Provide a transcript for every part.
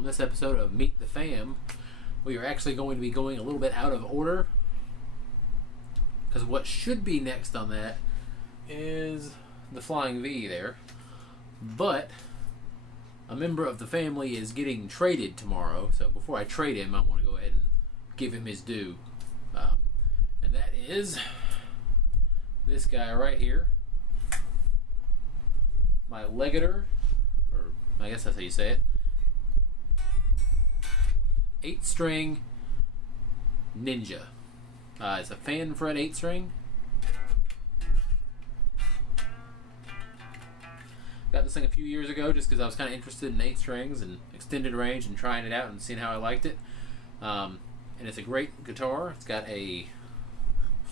on this episode of Meet the Fam. We are actually going to be going a little bit out of order, because what should be next on that is the Flying V there. But a member of the family is getting traded tomorrow, so before I trade him, I want to go ahead and give him his due. And that is this guy right here. My Legator, or I guess that's how you say it, 8-string Ninja. It's a fan fret 8-string. Got this thing a few years ago just because I was kind of interested in 8 strings and extended range and trying it out and seeing how I liked it. And it's a great guitar. It's got a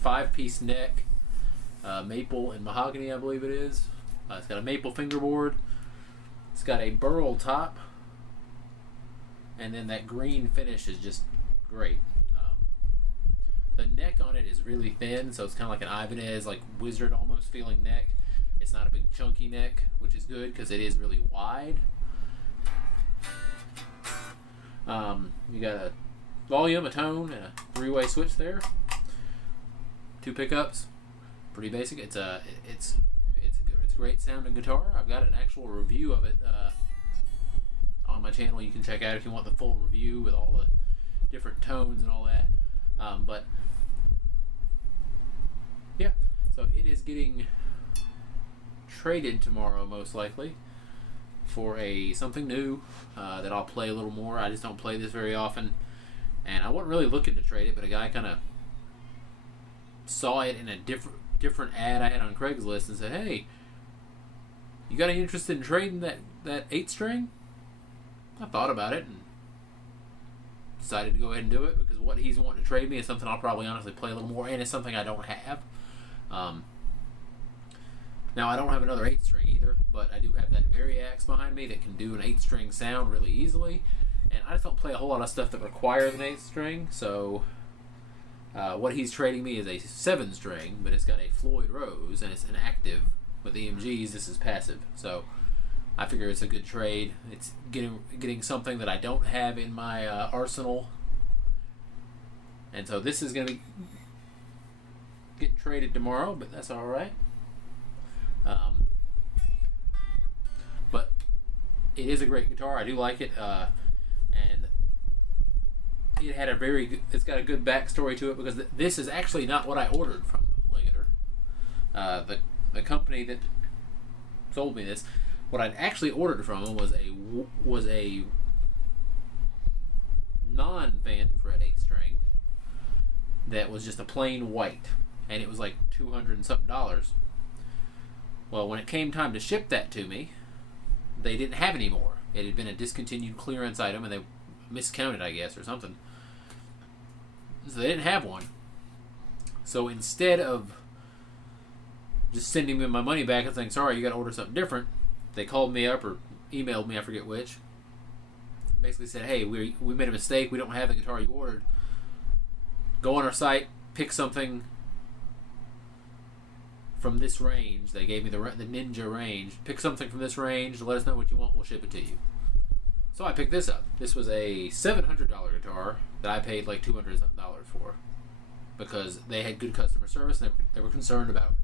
5-piece neck, maple and mahogany, I believe it is. It's got a maple fingerboard. It's got a burl top. And then that green finish is just great. The neck on it is really thin, so it's kind of like an Ibanez, like wizard almost feeling neck. It's not a big chunky neck, which is good because it is really wide. You got a volume, a tone, and a 3-way switch there. 2 pickups. Pretty basic. It's a great sounding guitar. I've got an actual review of it on my channel. You can check out if you want the full review with all the different tones and all that. But yeah, so it is getting traded tomorrow, most likely, for something new that I'll play a little more. I just don't play this very often, and I wasn't really looking to trade it, but a guy kind of saw it in a different ad I had on Craigslist and said, "Hey, you got any interest in trading that 8-string?" I thought about it and decided to go ahead and do it because what he's wanting to trade me is something I'll probably honestly play a little more, and it's something I don't have. Now, I don't have another 8-string either, but I do have that Variax behind me that can do an 8-string sound really easily, and I just don't play a whole lot of stuff that requires an 8-string, so what he's trading me is a 7-string, but it's got a Floyd Rose, and it's an active. With EMGs, this is passive, so I figure it's a good trade. It's getting something that I don't have in my arsenal, and so this is going to be getting traded tomorrow, but that's all right. But it is a great guitar. I do like it, and it had it's got a good backstory to it because this is actually not what I ordered from Legator. The company that sold me this, what I'd actually ordered from them was a non-fan fret 8-string that was just a plain white, and it was like $200 and something. Well, when it came time to ship that to me, they didn't have any more. It had been a discontinued clearance item, and they miscounted, I guess, or something. So they didn't have one. So instead of just sending me my money back and saying, "Sorry, you got to order something different," they called me up or emailed me, I forget which. Basically said, "Hey, we made a mistake. We don't have the guitar you ordered. Go on our site, pick something from this range." They gave me the Ninja range. "Pick something from this range. Let us know what you want. We'll ship it to you." So I picked this up. This was a $700 guitar that I paid like $200 and something for because they had good customer service and they were concerned about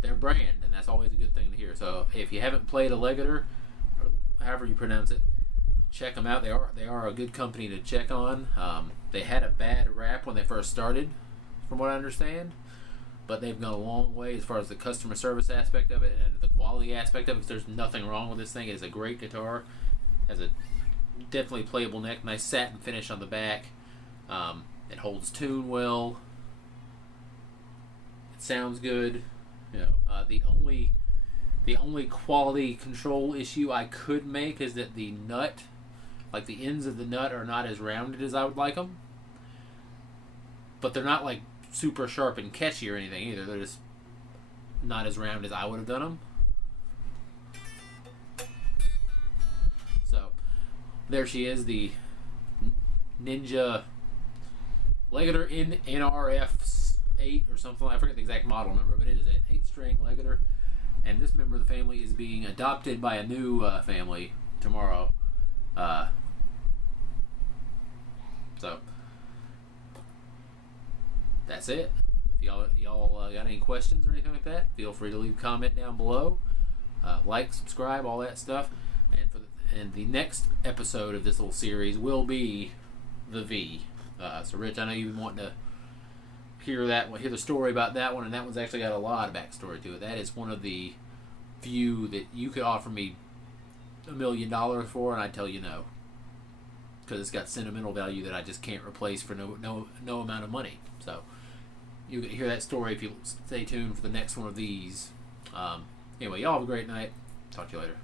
their brand, and that's always a good thing to hear. So if you haven't played a Legator, or however you pronounce it, check them out. They are a good company to check on. They had a bad rap when they first started, from what I understand, but they've gone a long way as far as the customer service aspect of it and the quality aspect of it. There's nothing wrong with this thing. It is a great guitar. Has a definitely playable neck, nice satin finish on the back. It holds tune well. It sounds good. You know, the only quality control issue I could make is that the nut, like the ends of the nut, are not as rounded as I would like them. But they're not like super sharp and catchy or anything either. They're just not as round as I would have done them. So there she is, the Ninja Legator NRF8 or something. I forget the exact model number, but it is an 8-string Legator. And this member of the family is being adopted by a new family tomorrow. So that's it. If y'all got any questions or anything like that, feel free to leave a comment down below. Like, subscribe, all that stuff. And the next episode of this little series will be the V. So Rich, I know you've been wanting to hear the story about that one, and that one's actually got a lot of backstory to it. That is one of the few that you could offer me $1 million for, and I'd tell you no, because it's got sentimental value that I just can't replace for no amount of money. So you can hear that story if you stay tuned for the next one of these. Anyway, y'all have a great night. Talk to you later.